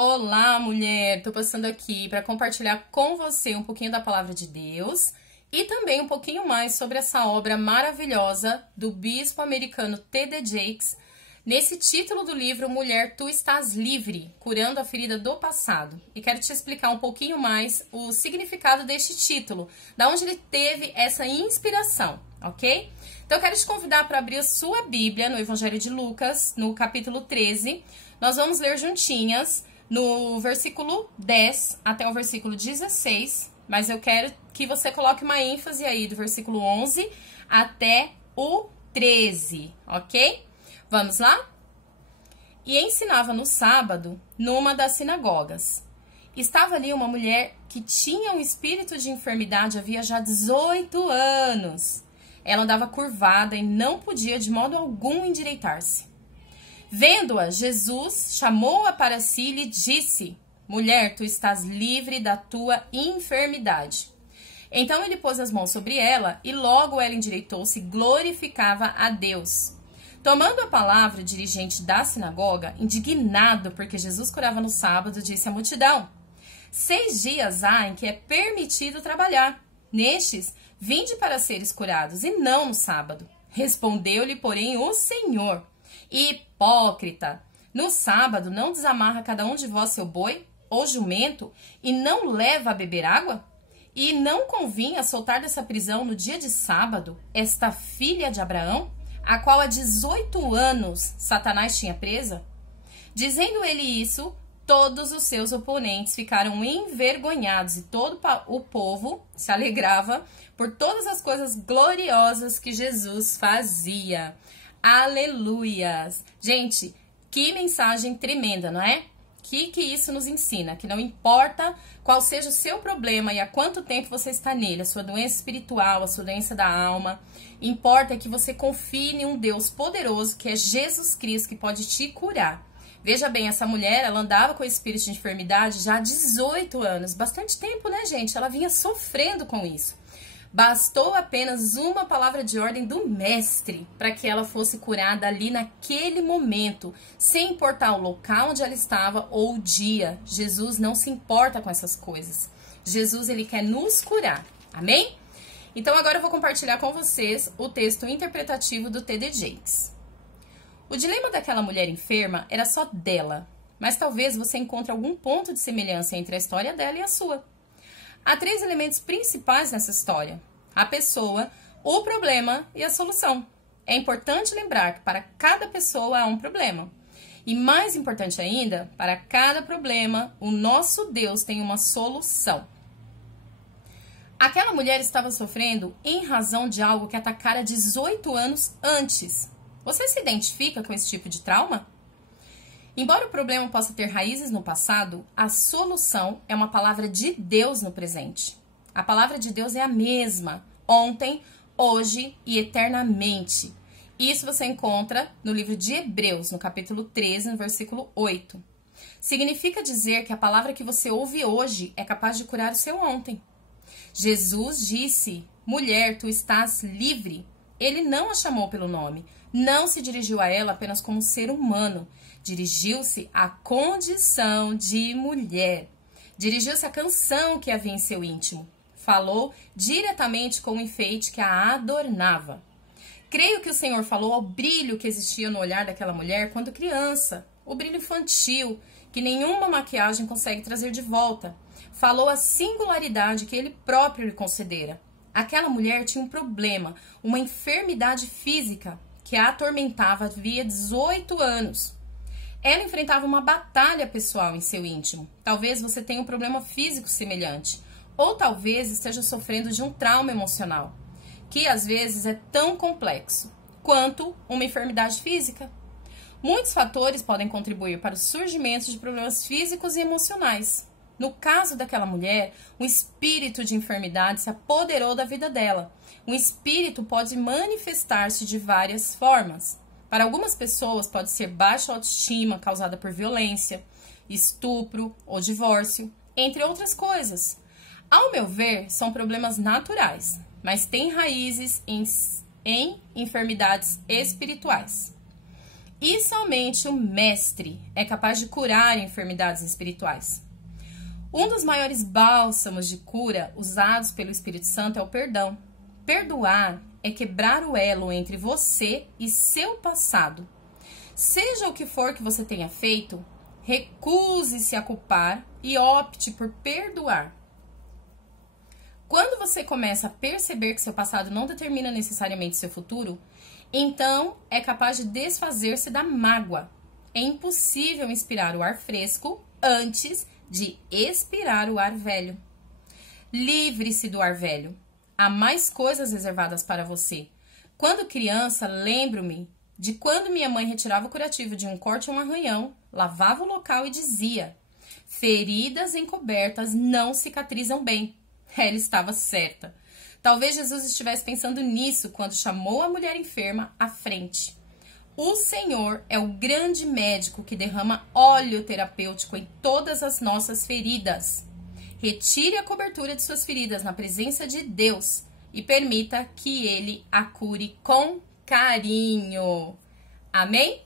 Olá, mulher! Tô passando aqui para compartilhar com você um pouquinho da palavra de Deus e também um pouquinho mais sobre essa obra maravilhosa do bispo americano T.D. Jakes, nesse título do livro Mulher, Tu Estás Livre, Curando a Ferida do Passado. E quero te explicar um pouquinho mais o significado deste título, da onde ele teve essa inspiração, ok? Então eu quero te convidar para abrir a sua Bíblia no Evangelho de Lucas, no capítulo 13. Nós vamos ler juntinhas no versículo 10 até o versículo 16, mas eu quero que você coloque uma ênfase aí do versículo 11 até o 13, ok? Vamos lá? E ensinava no sábado numa das sinagogas. Estava ali uma mulher que tinha um espírito de enfermidade havia já 18 anos. Ela andava curvada e não podia de modo algum endireitar-se. Vendo-a, Jesus chamou-a para si e lhe disse: Mulher, tu estás livre da tua enfermidade. Então ele pôs as mãos sobre ela e logo ela endireitou-se e glorificava a Deus. Tomando a palavra, o dirigente da sinagoga, indignado porque Jesus curava no sábado, disse à multidão: 6 dias há em que é permitido trabalhar. Nestes, vinde para seres curados e não no sábado. Respondeu-lhe, porém, o Senhor: Hipócrita, no sábado não desamarra cada um de vós seu boi ou jumento e não leva a beber água? E não convinha soltar dessa prisão no dia de sábado esta filha de Abraão, a qual há 18 anos Satanás tinha presa? Dizendo ele isso, todos os seus oponentes ficaram envergonhados e todo o povo se alegrava por todas as coisas gloriosas que Jesus fazia. Aleluias! Gente, que mensagem tremenda, não é? Que isso nos ensina? Que não importa qual seja o seu problema e há quanto tempo você está nele, a sua doença espiritual, a sua doença da alma, importa que você confie em um Deus poderoso, que é Jesus Cristo, que pode te curar. Veja bem, essa mulher, ela andava com espírito de enfermidade já há 18 anos, bastante tempo, né, gente? Ela vinha sofrendo com isso. Bastou apenas uma palavra de ordem do mestre para que ela fosse curada ali naquele momento, sem importar o local onde ela estava ou o dia. Jesus não se importa com essas coisas. Jesus, ele quer nos curar. Amém? Então agora eu vou compartilhar com vocês o texto interpretativo do T.D. Jakes. O dilema daquela mulher enferma era só dela, mas talvez você encontre algum ponto de semelhança entre a história dela e a sua. Há 3 elementos principais nessa história: a pessoa, o problema e a solução. É importante lembrar que para cada pessoa há um problema. E mais importante ainda, para cada problema, o nosso Deus tem uma solução. Aquela mulher estava sofrendo em razão de algo que atacara 18 anos antes. Você se identifica com esse tipo de trauma? Embora o problema possa ter raízes no passado, a solução é uma palavra de Deus no presente. A palavra de Deus é a mesma, ontem, hoje e eternamente. Isso você encontra no livro de Hebreus, no capítulo 13, no versículo 8. Significa dizer que a palavra que você ouve hoje é capaz de curar o seu ontem. Jesus disse: Mulher, tu estás livre. Ele não a chamou pelo nome, não se dirigiu a ela apenas como um ser humano. Dirigiu-se à condição de mulher. Dirigiu-se à canção que havia em seu íntimo. Falou diretamente com o enfeite que a adornava. Creio que o Senhor falou ao brilho que existia no olhar daquela mulher quando criança. O brilho infantil, que nenhuma maquiagem consegue trazer de volta. Falou a singularidade que ele próprio lhe concedera. Aquela mulher tinha um problema, uma enfermidade física que a atormentava havia 18 anos. Ela enfrentava uma batalha pessoal em seu íntimo. Talvez você tenha um problema físico semelhante. Ou talvez esteja sofrendo de um trauma emocional, que às vezes é tão complexo quanto uma enfermidade física. Muitos fatores podem contribuir para o surgimento de problemas físicos e emocionais. No caso daquela mulher, um espírito de enfermidade se apoderou da vida dela. Um espírito pode manifestar-se de várias formas. Para algumas pessoas pode ser baixa autoestima causada por violência, estupro ou divórcio, entre outras coisas. Ao meu ver, são problemas naturais, mas têm raízes em enfermidades espirituais. E somente o mestre é capaz de curar enfermidades espirituais. Um dos maiores bálsamos de cura usados pelo Espírito Santo é o perdão. Perdoar é quebrar o elo entre você e seu passado. Seja o que for que você tenha feito, recuse-se a culpar e opte por perdoar. Quando você começa a perceber que seu passado não determina necessariamente seu futuro, então é capaz de desfazer-se da mágoa. É impossível inspirar o ar fresco antes de expirar o ar velho. Livre-se do ar velho. Há mais coisas reservadas para você. Quando criança, lembro-me de quando minha mãe retirava o curativo de um corte ou um arranhão, lavava o local e dizia: feridas encobertas não cicatrizam bem. Ela estava certa. Talvez Jesus estivesse pensando nisso quando chamou a mulher enferma à frente. O Senhor é o grande médico que derrama óleo terapêutico em todas as nossas feridas. Retire a cobertura de suas feridas na presença de Deus e permita que Ele a cure com carinho. Amém?